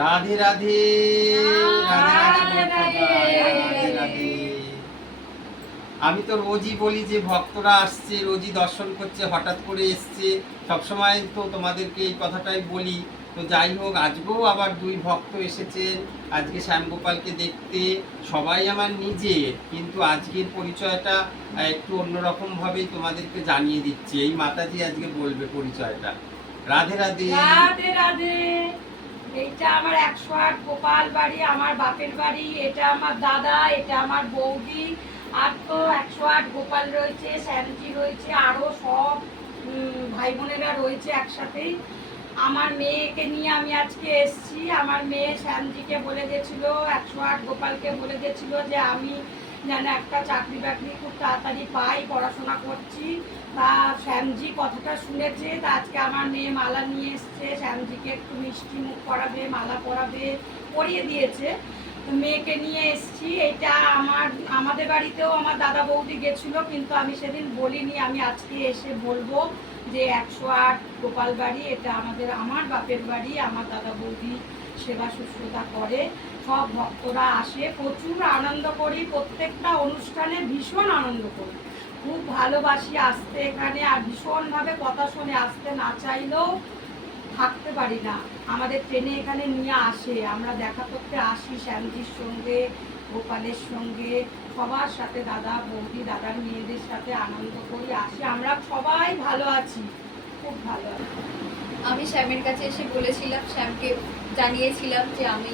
রাধে রাধে রাধে রাধে রাধে রাধে। আমি তো রোজই বলি যে ভক্তরা আসছে, রোজই দর্শন করছে, হঠাৎ করে এসছে, সবসময় তো তোমাদেরকে এই কথাটাই বলি। তো যাই হোক, আজকেও আবার দুই ভক্ত এসেছেন আজকে শ্যামগোপালকে দেখতে। সবাই আমার নিজের, কিন্তু আজকের পরিচয়টা একটু অন্যরকম ভাবেই তোমাদেরকে জানিয়ে দিচ্ছি। এই মাতাজি আজকে বলবে পরিচয়টা। রাধে রাধে রাধে রাধে। এইটা আমার 108 গোপাল বাড়ি, আমার বাপের বাড়ি। এটা আমার দাদা, এটা আমার বৌদি। আর তো 108 গোপাল রয়েছে, শ্যামজি রয়েছে, আরো সব ভাই বোনেরা রয়েছে একসাথেই। আমার মেয়েকে নিয়ে আমি আজকে এসেছি। আমার মেয়ে শ্যামজিকে বলে গেছিল, 108 গোপালকে বলে গেছিল যে আমি যেন একটা চাকরি বাকরি খুব তাড়াতাড়ি পাই, পড়াশোনা করছি। তা শ্যামজি কথাটা শুনেছে। তা আজকে আমার মেয়ে মালা নিয়ে এসছে, শ্যামজিকে একটু মিষ্টি মুখ করাবে, মালা পরাবে, পরিয়ে দিয়েছে। তো মেয়েকে নিয়ে এসছি। এটা আমাদের বাড়িতেও আমার দাদা বৌদি গেছিলো, কিন্তু আমি সেদিন বলিনি। আমি আজকে এসে বলবো যে 108 গোপাল বাড়ি এটা আমার বাপের বাড়ি। আমার দাদা বৌদি সেবা শুশ্রূষা করে, সব ভক্তরা আসে, প্রচুর আনন্দ করি। প্রত্যেকটা অনুষ্ঠানে ভীষণ আনন্দ করি, খুব ভালোবাসি আসতে এখানে। আর ভীষণভাবে কথা শুনে, আসতে না চাইলেও থাকতে পারি না। আমাদের ট্রেনে এখানে নিয়ে আসে, আমরা দেখা করতে আসি শ্যামজির সঙ্গে, গোপালের সঙ্গে, সবার সাথে, দাদা বৌদি, দাদার মেয়েদের সাথে আনন্দ করি, আসি। আমরা সবাই ভালো আছি, খুব ভালো আছি। আমি শ্যামের কাছে এসে বলেছিলাম, শ্যামকে জানিয়েছিলাম যে আমি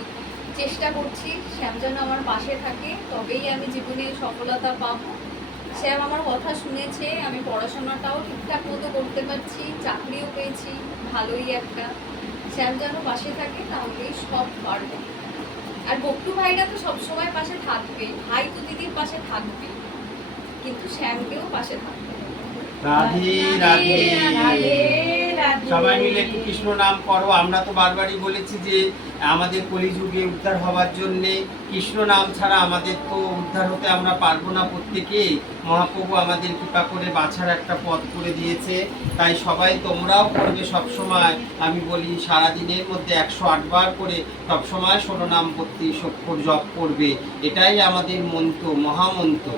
চেষ্টা করছি শ্যাম যেন আমার পাশে থাকে, তবেই আমি জীবনে সফলতা পাবো। শ্যাম আমার কথা শুনেছে, আমি পড়াশোনাটাও ঠিকঠাক মতো করতে পারছি, চাকরিও পেয়েছি ভালোই একটা। শ্যাম যেন পাশে থাকে, তাহলেই সব পারবে। আর বক্টু ভাইরা তো সবসময় পাশে থাকবে, ভাই তো দিদির পাশে থাকবে, কিন্তু শ্যামকেও পাশে থাকবে। রাধে রাধে রাধে রাধে। সবাই মিলে একটু কৃষ্ণ নাম করো। আমরা তো বারবারই বলেছি যে আমাদের কলিযুগে উদ্ধার হওয়ার জন্যে কৃষ্ণ নাম ছাড়া আমাদের তো উদ্ধার হতে আমরা পারবো না। প্রত্যেকেই মহাপ্রভু আমাদের কৃপা করে বাছার একটা পথ করে দিয়েছে, তাই সবাই তোমরাও করবে সবসময়। আমি বলি সারাদিনের মধ্যে 108 বার করে সবসময় 16 নাম 32 অক্ষর জপ করবে। এটাই আমাদের মন্ত্র, মহামন্ত্র।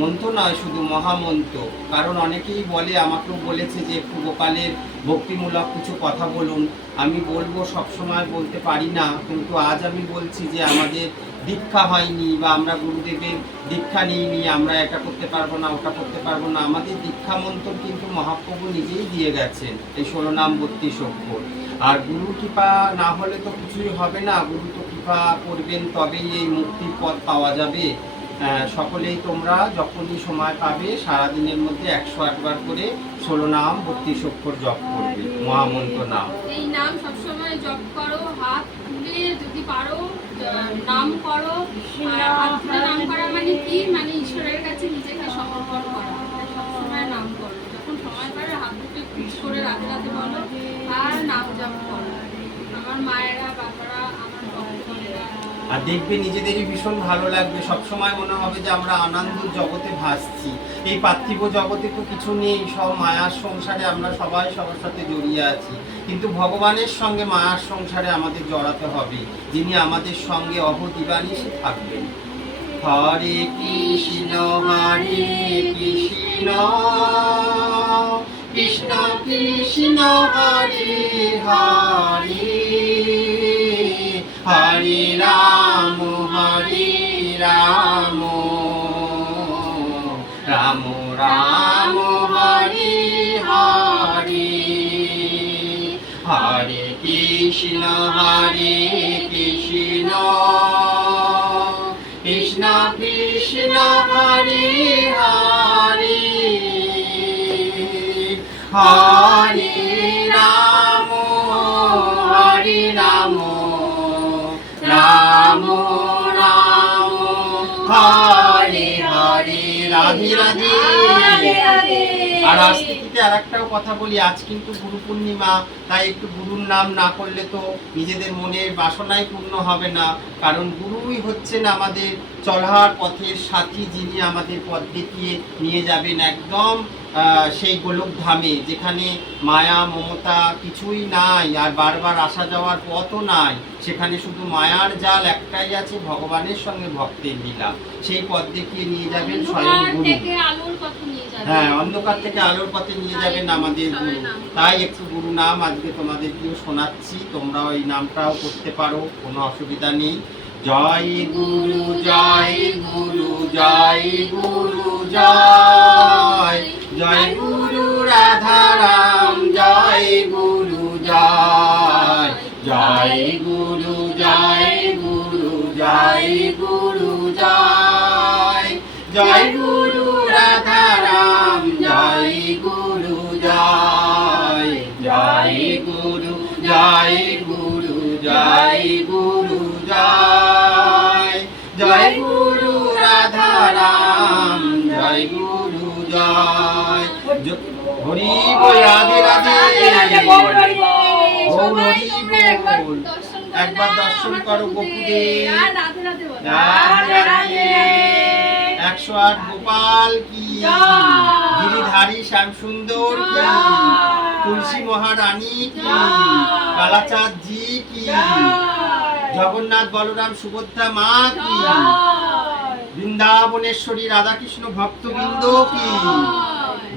মন্ত্র নয়, শুধু মহামন্ত্র। কারণ অনেকেই বলে, আমাকেও বলেছে যে একটু গোপালের ভক্তিমূলক কিছু কথা বলুন। আমি বলবো, সবসময় বলতে পারি না, কিন্তু আজ আমি বলছি যে আমাদের দীক্ষা হয়নি বা আমরা গুরুদেবের দীক্ষা নিইনি, আমরা এটা করতে পারবো না, ওটা করতে পারবো না। আমাদের দীক্ষা মন্ত্র কিন্তু মহাপ্রভু নিজেই দিয়ে গেছেন, এই 16 নাম 32 অক্ষর। আর গুরু কৃপা না হলে তো কিছুই হবে না। গুরু তো কৃপা করবেন, তবেই এই মুক্তির পথ পাওয়া যাবে। সকলেই তোমরা যখনই সময় পাবে সারাদিনের মধ্যে 108 বার করে 16 নাম 32 অক্ষর জপ করবে, মহামন্ত্র নাম। এই নাম সবসময় জপ করো, হাত তুলে যদি পারো নাম করো। আর হাত তুলে নাম করা মানে কি, মানে ঈশ্বরের কাছে নিজেকে সমর্পণ করা। সবসময় নাম করো, যখন সময় পারে হাত দুটো পিছ করে রাধে রাধে বলো আর নাম জপ করো। আমার মায়েরা, বাবারা, আমার ভক্তরা, আর দেখবে নিজেদেরই ভীষণ ভালো লাগবে। সবসময় মনে হবে যে আমরা আনন্দ জগতে ভাসছি। এই পার্থিব জগতে তো কিছু নেই, সব মায়ার সংসারে আমরা সবাই সবার সাথে জড়িয়ে আছি। কিন্তু ভগবানের সঙ্গে মায়ার সংসারে আমাদের জড়াতে হবে, যিনি আমাদের সঙ্গে অহদিবানিশে থাকবেন। হরে কৃষ্ণ হরে কৃষ্ণ, কৃষ্ণ কৃষ্ণ হরে হরে, হরে রাম রাম রাম হরে হরে, হরে কৃষ্ণ কৃষ্ণ কৃষ্ণ হরে হরে, হরে রাম রাম রাম হরে হরে। রাধে রাধে। আর আজ থেকে আর একটাও কথা বলি, আজ কিন্তু গুরু পূর্ণিমা, তাই একটু গুরুর নাম না করলে তো নিজেদের মনের বাসনাই পূর্ণ হবে না। কারণ গুরুই হচ্ছেন আমাদের চলার পথের সাথী, যিনি আমাদের পথ দেখিয়ে নিয়ে যাবেন একদম সেই গোলক ধামে, যেখানে মায়া মমতা কিছুই নাই আর বারবার আসা যাওয়ার পথও নাই, সেখানে শুধু মায়ার জাল একটাই আছে, ভগবানের সঙ্গে ভক্তের লীলা। সেই পথ দেখিয়ে নিয়ে যাবেন স্বয়ং অন্ধকার গুরু। থেকে আলোর পথে নিয়ে যাবে। হ্যাঁ, অন্ধকার থেকে আলোর পথে নিয়ে যাবেন আমাদের গুরু। তাই একটু গুরু নাম আজকে তোমাদেরকেও শোনাচ্ছি, তোমরাও এই নামটাও করতে পারো, কোনো অসুবিধা নেই। জয় গুরু জয় গুরু জয় গুরু জয়, জয় গুরু রাধারাম জয় গুরু জয়, জয় গুরু জয় গুরু জয় গুরু জয়, জয় গুরু রাধারাম জয় গুরু জয়, জয় গুরু জয় গুরু জয় গুরু জয়, জয় গুরু রাধারাম জয় গুরু জয়। হরি বল, রাধে রাধে, গৌর হরি বল। সবাই হরি তোমরা বল। একবার দর্শন করো গোপুদের। আর রাধে রাধে বলো। রাধে রাধে। 108 গোপাল কি, জয়। গিরিধারী শ্যাম সুন্দর কি, জয়। তুলসী মহারানী কি, জয়। কালাচাঁদ জি কি, জয়। জগন্নাথ বলরাম সুভদ্রা মা কি, জয়। বৃন্দাবনেশ্বরী রাধাকৃষ্ণ ভক্তবৃন্দ কি, জয়।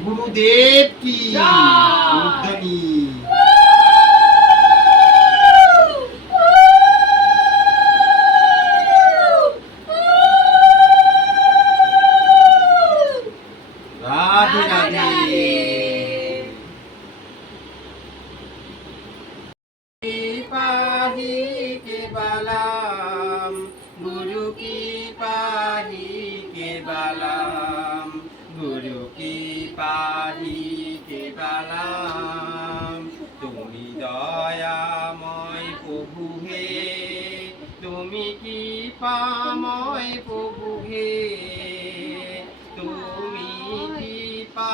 গুরুদেব কি, জয়। উর্ধ্বনি। রাধে রাধে। पाही के बालाम गुरु की पाही के बालाम, गुरु की पाही के बालाम, तुमी दयामय प्रभु हे, तुमी की पामय प्रभु हे, तुमी कृपा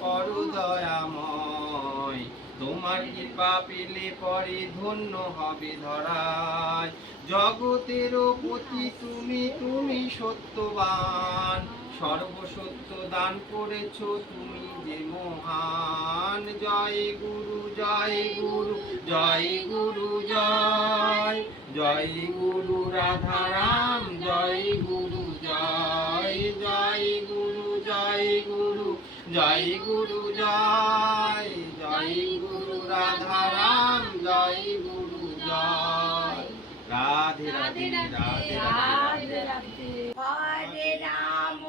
করো দয়াময়, তোমার কৃপা পেলে পরে ধন্য হবে ধরায়, জগতের পতি তুমি, তুমি সত্যবান, সর্বসত্য দান করেছ তুমি যে মহান। জয় গুরু জয় গুরু জয় গুরু জয়, জয় গুরু রাধারাম জয় গুরু জয়, জয় গুরু জয় গুরু জয় গুরু জয়, জয় গুরু রাধারাম জয় গুরু জয়। রাধে রাধে রাধে রাধে। রাধে রাধে। হরে রাম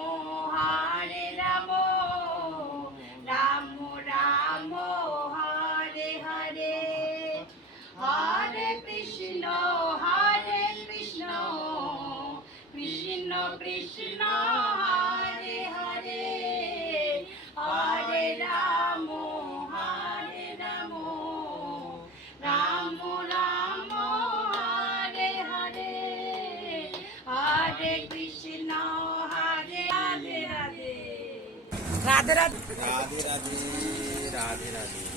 হরে রাম, রাম রাম হরে হরে, হরে কৃষ্ণ কৃষ্ণ কৃষ্ণ হরে হরে, হরে রাম রাম রাম হরে হরে, হরে কৃষ্ণ হরে রাধে রাধে। রাধে রাধে। রাধে রাধে রাধে রাধে।